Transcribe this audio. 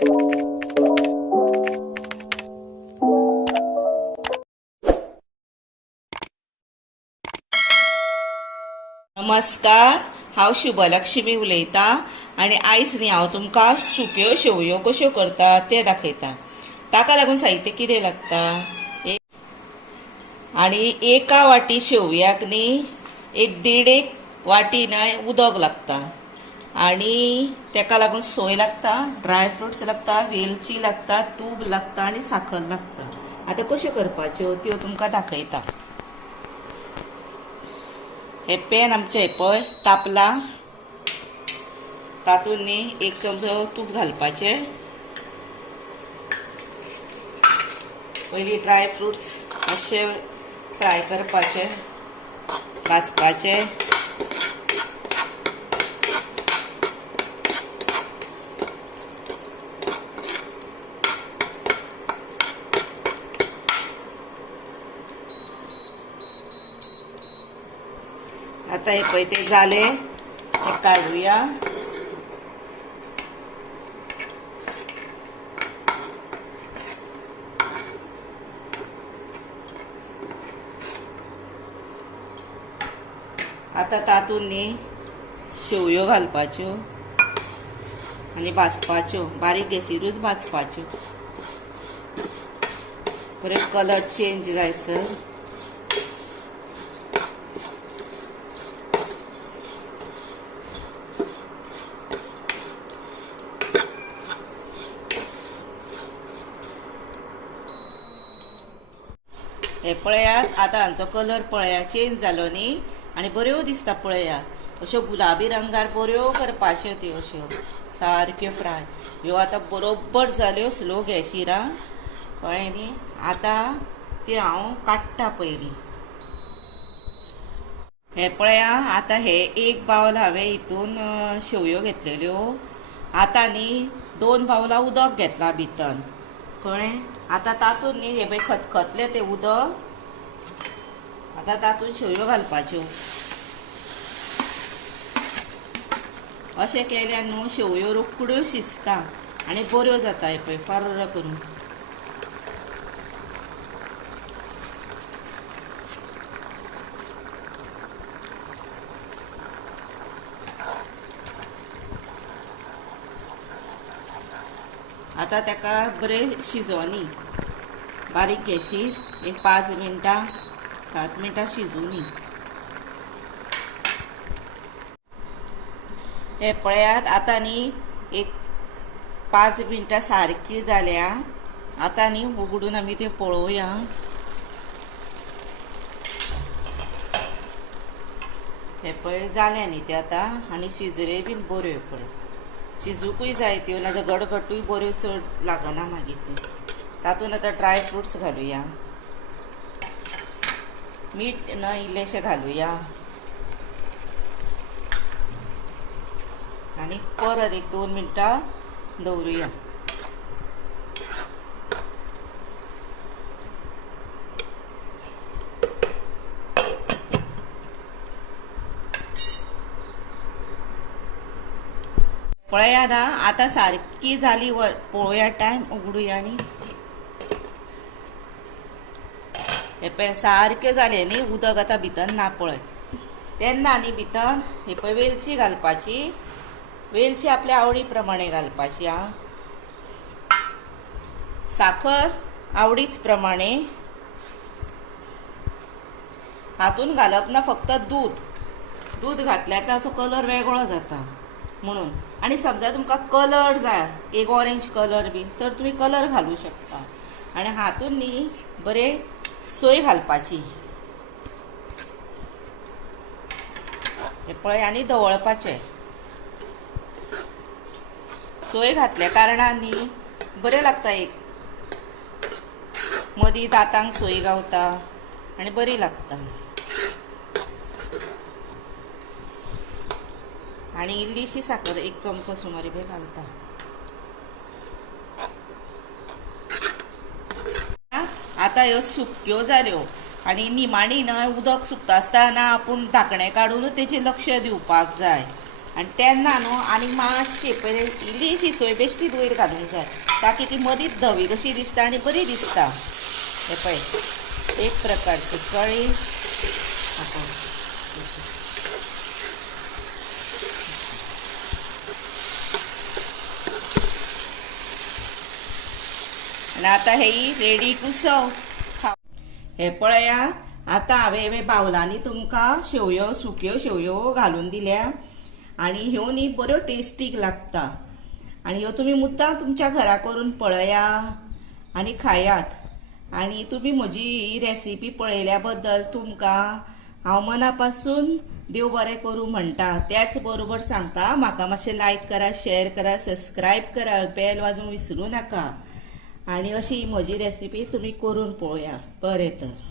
नमस्कार, हांव शुभलक्ष्मी उलयतां आनी आयज न्ही हांव तुमकां सुक्यो शेवयो कश्यो करतात ते दाखयतां। ताका लागून साहित्य कितें लागता आनी एका वाटी शेवयाक न्ही एक देड वाटी न्हय उदक लागता आनी तेका लागून सोय लागता, ड्राय फ्रुट्स लागता, वेलची लागता, तूप लागता आनी साखर लागता। आतां कश्यो करपाच्यो त्यो तुमकां दाखयतां। हे पॅन आमचें पळय तापलां, तातूंत न्ही एक चमचो तूप घालपाचें। पयलीं ड्राय फ्रुट्स मातशे फ्राय करपाचे, भाजपाचे। आता हे पळय ते जाले, ते काडुया। आता तातूंत न्ही शेवयो घालपाच्यो आनी भाजपाच्यो, बारीक गॅसीरूच भाजपाच्यो। बरे कलर चेंज जायसर। हे पळयात, आतां हांचो कलर पळया चेंज जालो न्ही आनी बऱ्यो दिसता। पळयात अश्यो गुलाबी रंगार बऱ्यो करपाच्यो त्यो अश्यो सारक्यो फ्राय। ह्यो आतां बरोबर जाल्यो स्लो गॅसीर कळ्ळें न्ही। आतां त्यो हांव काडटा पयलीं। हे पळया, आतां हे एक बावल हांवें हितून शेवयो घेतलेल्यो। आतां न्ही 2 बावलां उदक घेतलां भितर, कळ्ळें। आतां तातूंत न्ही हे पळय खतखतलें तें उदक, आतां तातूंत शेवयो घालपाच्यो। अशें केल्यार न्हू शेवयो रोखड्यो शिजता आनी बऱ्यो जाता। हे पळय फर्र करून। आतां तेका बरें शिजोवनी, बारीक गॅसीर एक 5 मिनटां 7 मिनटां शिजोवनी। हे पळयात, आतां न्ही एक 5 मिनटां सारकी जाल्या। आतां न्ही उगडून आमी त्यो पळोवया। हे पळय जालें न्ही ते आतां, आनी शिजल्योय बीन बऱ्यो। पळय शिजूकूय जाय त्यो, नाजाल्यार गडगडूय बऱ्यो चड लागना मागीर त्यो। तातूंत आतां ड्राय फ्रुट्स घालुया, मीठ न्हय इल्लेशें घालुया आनी परत एक 2 मिनटां दवरुया। पळयात आतां सारकी जाली, पळोवया टायम, उगडुया आनी हे पळय सारक्यो जाले न्ही। उदक आतां भितर ना पळय, तेन्ना न्ही भितर हे पळय वेलची घालपाची। वेलची आपल्या आवडी प्रमाणे घालपाची। साखर आवडीच प्रमाणे। हातून घालप ना फक्त दूध घातल्यार ताचो कलर वेगळो जाता म्हणून। आनी समजा तुमकां कलर जाय, एक ऑरेंज कलर बीन, तर तुमी कलर घालूं शकता। आनी हातून न्ही बरें सोय घालपाची। हे पळय आनी धवळपाचें। सोय घातल्या कारणान न्ही बरें लागता। एक मदीं दातांक सोय गावता आनी बरी लागता। आनी इल्लीशी साखर एक चमचो सुमार बी घालता। आतां ह्यो सुक्यो जाल्यो आनी निमाणी न्हय उदक सुकता आसतना आपूण धाकणें काडून तेचेर लक्ष दिवपाक जाय। आणि तेन्ना न्हू आनी मातशी पयली इल्लीशी सोय बेश्टीच वयर घालूंक जाय ताकी ती मदींच धवी कशी दिसता आनी बरी दिसता. हे पळय एक प्रकारची कळी आनी आतां हे रेडी टू सर्व. हे पळयात आतां हांवें हे बावलांनी तुमकां शेवयो सुक्यो शेवयो घालून दिल्या आनी ह्यो न्ही बऱ्यो टेस्टीक लागता आनी ह्यो तुमी मुद्दाम तुमच्या घरा करून पळया आनी खायात. आनी तुमी म्हजी ही रेसिपी पळयल्या बद्दल तुमकां हांव मना पासून देव बरें करूं म्हणटा. त्याच बरोबर सांगता म्हाका मातशें लायक करा, शेअर करा, सबस्क्रायब करा, बेल वाजोवंक विसरूं नाका. आनी अशी म्हजी रेसिपी तुमी करून पळोवया. बरें तर.